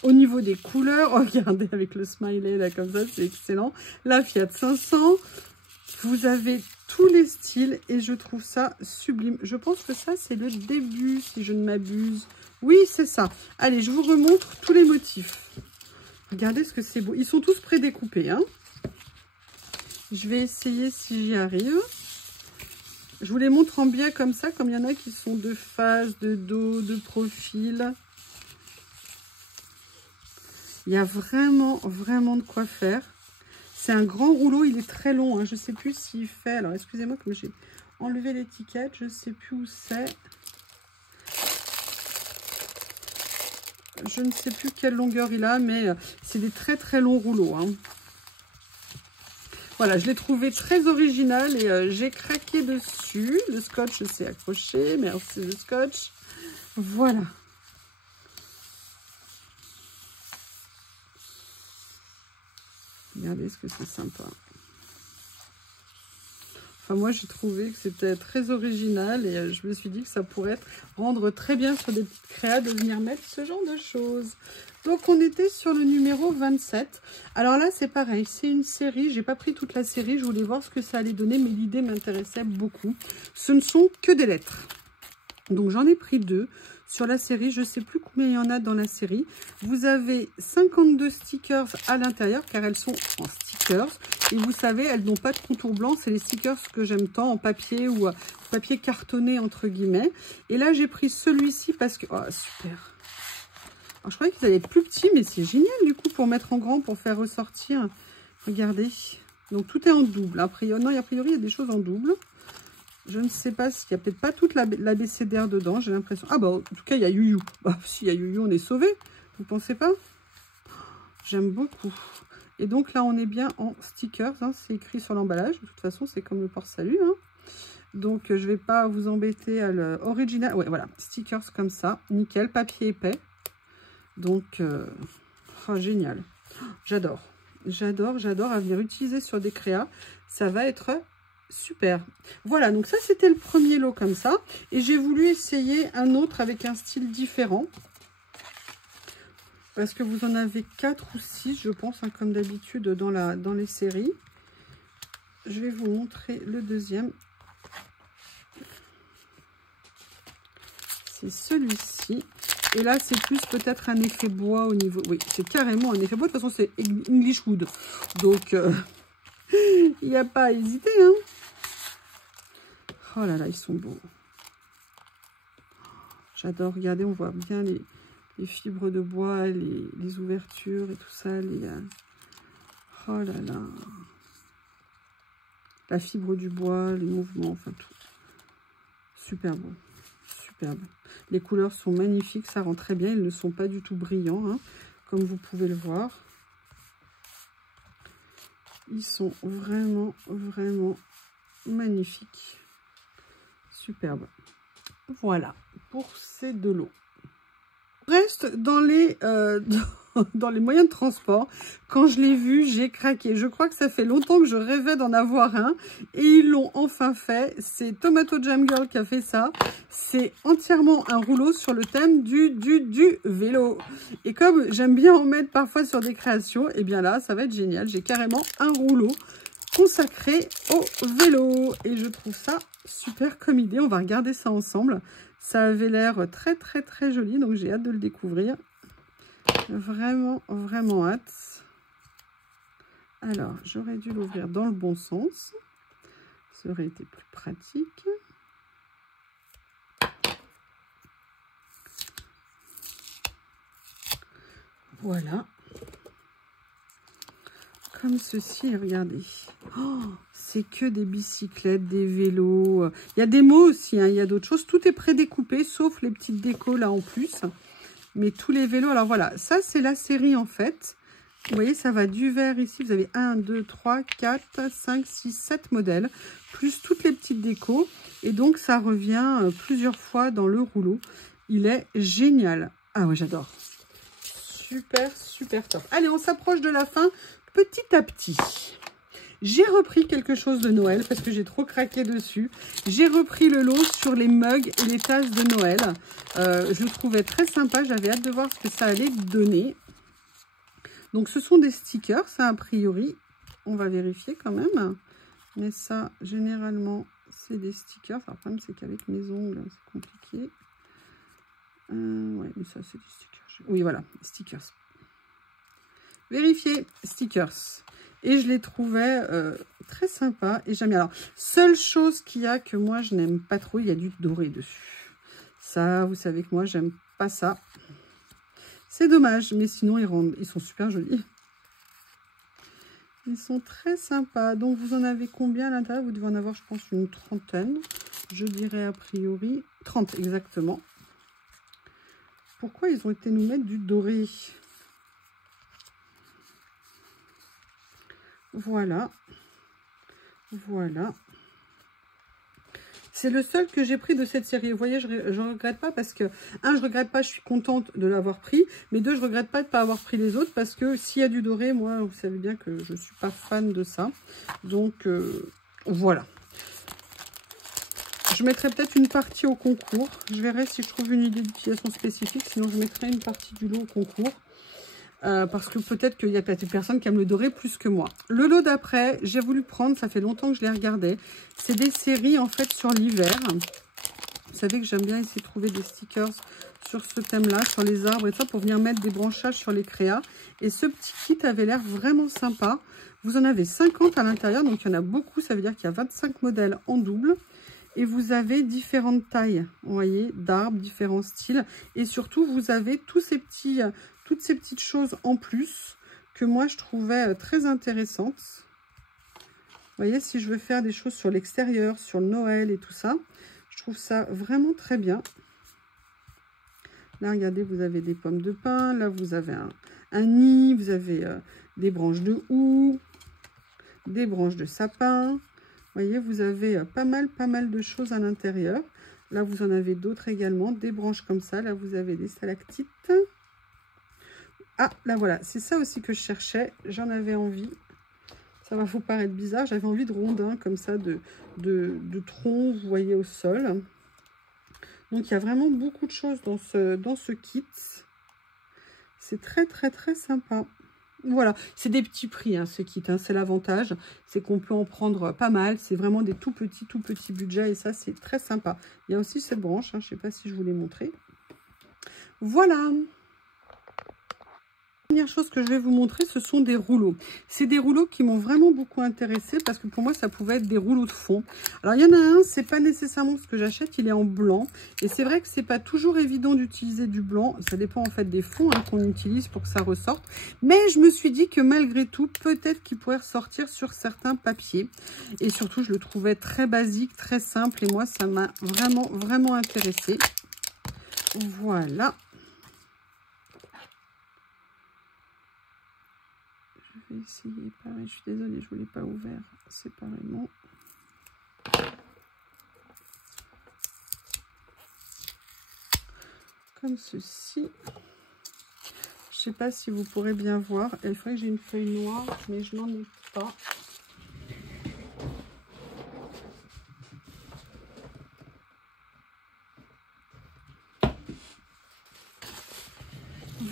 Au niveau des couleurs, regardez avec le smiley là comme ça, c'est excellent. La Fiat 500, vous avez tous les styles et je trouve ça sublime. Je pense que ça c'est le début si je ne m'abuse. Oui, c'est ça. Allez, je vous remontre tous les motifs. Regardez ce que c'est beau. Ils sont tous prédécoupés, hein. Je vais essayer si j'y arrive. Je vous les montre en bien comme ça, comme il y en a qui sont de face, de dos, de profil. Il y a vraiment de quoi faire. C'est un grand rouleau, il est très long, hein. Je ne sais plus s'il fait... Alors, excusez-moi, comme j'ai enlevé l'étiquette, je ne sais plus où c'est. Je ne sais plus quelle longueur il a, mais c'est des très longs rouleaux, hein. Voilà, je l'ai trouvé très original et j'ai craqué dessus. Le scotch s'est accroché, merci le scotch. Voilà. Regardez ce que c'est sympa. Enfin, moi, j'ai trouvé que c'était très original et je me suis dit que ça pourrait rendre très bien sur des petites créas de venir mettre ce genre de choses. Donc, on était sur le numéro 27. Alors là, c'est pareil, c'est une série. J'ai pas pris toute la série, je voulais voir ce que ça allait donner, mais l'idée m'intéressait beaucoup. Ce ne sont que des lettres. Donc, j'en ai pris 2. Sur la série, je ne sais plus combien il y en a dans la série. Vous avez 52 stickers à l'intérieur, car elles sont en stickers. Et vous savez, elles n'ont pas de contour blanc. C'est les stickers que j'aime tant en papier ou papier cartonné, entre guillemets. Et là, j'ai pris celui-ci parce que... Oh, super. Alors, je croyais qu'ils allaient être plus petits, mais c'est génial, du coup, pour mettre en grand, pour faire ressortir. Regardez. Donc, tout est en double. A priori, non, a priori, il y a des choses en double. Je ne sais pas s'il n'y a peut-être pas toute l'ABCDR dedans, j'ai l'impression. Ah bah en tout cas il y a Youyou. Bah s'il y a Youyou on est sauvé. Vous pensez pas? J'aime beaucoup. Et donc là on est bien en stickers, hein, c'est écrit sur l'emballage. De toute façon c'est comme le port-salut. Hein. Donc je vais pas vous embêter à l'original. Ouais voilà, stickers comme ça, nickel, papier épais. Donc oh, génial. J'adore. J'adore à venir utiliser sur des créas. Ça va être... super. Voilà, donc ça c'était le premier lot comme ça. Et j'ai voulu essayer un autre avec un style différent. Parce que vous en avez 4 ou 6, je pense, hein, comme d'habitude dans les séries. Je vais vous montrer le deuxième. C'est celui-ci. Et là, c'est plus peut-être un effet bois au niveau... Oui, c'est carrément un effet bois. De toute façon, c'est English Wood. Donc, il n'y a pas à hésiter, hein. Oh là là, ils sont beaux. J'adore, regardez, on voit bien les fibres de bois, les ouvertures et tout ça. Oh là là. La fibre du bois, les mouvements, enfin tout. Super beau. Superbe. Les couleurs sont magnifiques, ça rend très bien. Ils ne sont pas du tout brillants, hein, comme vous pouvez le voir. Ils sont vraiment, vraiment magnifiques. Superbe. Voilà pour ces deux lots. On reste dans dans les moyens de transport. Quand je l'ai vu, j'ai craqué. Je crois que ça fait longtemps que je rêvais d'en avoir un. Et ils l'ont enfin fait. C'est Tomato Jam Girl qui a fait ça. C'est entièrement un rouleau sur le thème du vélo. Et comme j'aime bien en mettre parfois sur des créations, et bien là, ça va être génial. J'ai carrément un rouleau consacré au vélo. Et je trouve ça super comme idée. On va regarder ça ensemble. Ça avait l'air très, très, très joli. Donc, j'ai hâte de le découvrir. Vraiment, vraiment hâte. Alors, j'aurais dû l'ouvrir dans le bon sens. Ça aurait été plus pratique. Voilà. Comme ceci, regardez. Oh, c'est que des bicyclettes, des vélos. Il y a des mots aussi, hein, il y a d'autres choses. Tout est prédécoupé, sauf les petites décos là en plus. Mais tous les vélos, alors voilà, ça c'est la série en fait. Vous voyez, ça va du vert ici. Vous avez 1, 2, 3, 4, 5, 6, 7 modèles. Plus toutes les petites décos. Et donc, ça revient plusieurs fois dans le rouleau. Il est génial. Ah ouais, j'adore. Super, super top. Allez, on s'approche de la fin petit à petit. J'ai repris quelque chose de Noël parce que j'ai trop craqué dessus. J'ai repris le lot sur les mugs et les tasses de Noël. Je le trouvais très sympa. J'avais hâte de voir ce que ça allait donner. Donc, ce sont des stickers, ça, a priori. On va vérifier quand même. Mais ça, généralement, c'est des stickers. Alors, le problème, c'est qu'avec mes ongles, c'est compliqué. Ouais, mais ça, c'est des stickers. Oui, voilà, stickers. Vérifier, stickers. Et je les trouvais très sympas et j'aime bien. Alors, seule chose qu'il y a que moi, je n'aime pas trop, il y a du doré dessus. Ça, vous savez que moi, j'aime pas ça. C'est dommage, mais sinon, ils sont super jolis. Ils sont très sympas. Donc, vous en avez combien à l'intérieur? Vous devez en avoir, je pense, une trentaine. Je dirais a priori 30 exactement. Pourquoi ils ont été nous mettre du doré? Voilà. Voilà. C'est le seul que j'ai pris de cette série. Vous voyez, je ne regrette pas parce que, un, je regrette pas, je suis contente de l'avoir pris. Mais deux, je regrette pas de ne pas avoir pris les autres parce que s'il y a du doré, moi, vous savez bien que je ne suis pas fan de ça. Donc, voilà. Je mettrai peut-être une partie au concours. Je verrai si je trouve une idée d'utilisation spécifique. Sinon, je mettrai une partie du lot au concours. Parce que peut-être qu'il y a peut-être des personnes qui aiment le doré plus que moi. Le lot d'après, j'ai voulu prendre, ça fait longtemps que je les regardais. C'est des séries en fait sur l'hiver. Vous savez que j'aime bien essayer de trouver des stickers sur ce thème-là, sur les arbres et ça, pour venir mettre des branchages sur les créas. Et ce petit kit avait l'air vraiment sympa. Vous en avez 50 à l'intérieur, donc il y en a beaucoup. Ça veut dire qu'il y a 25 modèles en double. Et vous avez différentes tailles, vous voyez, d'arbres, différents styles. Et surtout, vous avez toutes ces petites choses en plus que moi, je trouvais très intéressantes. Vous voyez, si je veux faire des choses sur l'extérieur, sur le Noël et tout ça, je trouve ça vraiment très bien. Là, regardez, vous avez des pommes de pin. Là, vous avez un nid. Vous avez des branches de houx, des branches de sapin. Vous voyez, vous avez pas mal de choses à l'intérieur. Là, vous en avez d'autres également, des branches comme ça. Là, vous avez des stalactites. Ah, là, voilà, c'est ça aussi que je cherchais. J'en avais envie. Ça va vous paraître bizarre. J'avais envie de rondins comme ça, de troncs, vous voyez, au sol. Donc, il y a vraiment beaucoup de choses dans ce kit. C'est très, très, très sympa. Voilà, c'est des petits prix, hein, ce kit. Hein. C'est l'avantage, c'est qu'on peut en prendre pas mal. C'est vraiment des tout petits budgets et ça, c'est très sympa. Il y a aussi cette branche, hein, je ne sais pas si je vous l'ai montré. Voilà. Première chose que je vais vous montrer, ce sont des rouleaux. C'est des rouleaux qui m'ont vraiment beaucoup intéressée parce que pour moi, ça pouvait être des rouleaux de fond. Alors, il y en a un, c'est pas nécessairement ce que j'achète, il est en blanc. Et c'est vrai que c'est pas toujours évident d'utiliser du blanc. Ça dépend en fait des fonds qu'on utilise pour que ça ressorte. Mais je me suis dit que malgré tout, peut-être qu'il pourrait ressortir sur certains papiers. Et surtout, je le trouvais très basique, très simple. Et moi, ça m'a vraiment, vraiment intéressée. Voilà. Je vais essayer, pareil, je suis désolée, je ne vous l'ai pas ouvert séparément. Comme ceci. Je ne sais pas si vous pourrez bien voir. Il faudrait que j'ai une feuille noire, mais je n'en ai pas.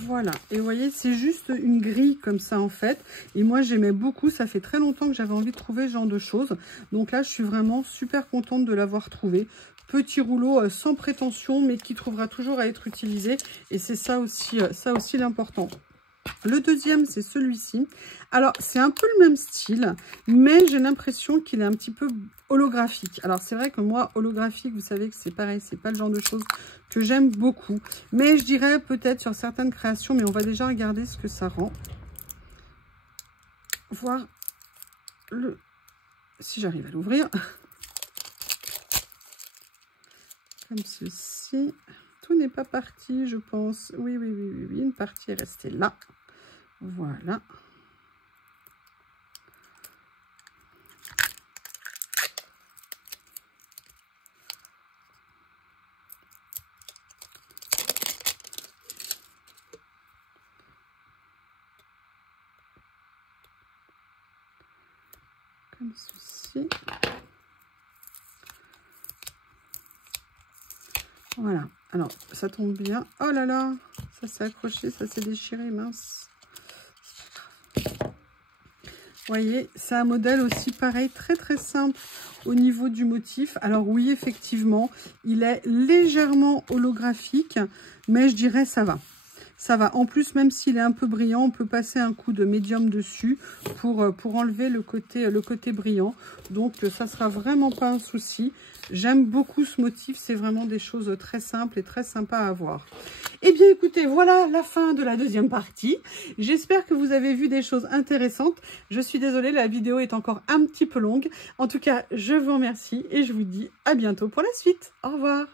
Voilà, et vous voyez, c'est juste une grille comme ça en fait. Et moi, j'aimais beaucoup, ça fait très longtemps que j'avais envie de trouver ce genre de choses. Donc là, je suis vraiment super contente de l'avoir trouvé. Petit rouleau sans prétention, mais qui trouvera toujours à être utilisé. Et c'est ça aussi l'important. Le deuxième, c'est celui-ci. Alors, c'est un peu le même style, mais j'ai l'impression qu'il est un petit peu holographique. Alors, c'est vrai que moi, holographique, vous savez que c'est pareil, c'est pas le genre de choses que j'aime beaucoup. Mais je dirais peut-être sur certaines créations, mais on va déjà regarder ce que ça rend. Voir si j'arrive à l'ouvrir. Comme ceci. Tout n'est pas parti, je pense. Oui, une partie est restée là. Voilà. Comme ceci. Voilà. Alors, ça tombe bien. Oh là là, ça s'est accroché, ça s'est déchiré, mince. Vous voyez, c'est un modèle aussi pareil, très très simple au niveau du motif. Alors oui, effectivement, il est légèrement holographique, mais je dirais ça va. Ça va. En plus, même s'il est un peu brillant, on peut passer un coup de médium dessus pour enlever le côté brillant. Donc, ça sera vraiment pas un souci. J'aime beaucoup ce motif. C'est vraiment des choses très simples et très sympas à avoir. Eh bien, écoutez, voilà la fin de la deuxième partie. J'espère que vous avez vu des choses intéressantes. Je suis désolée, la vidéo est encore un petit peu longue. En tout cas, je vous remercie et je vous dis à bientôt pour la suite. Au revoir.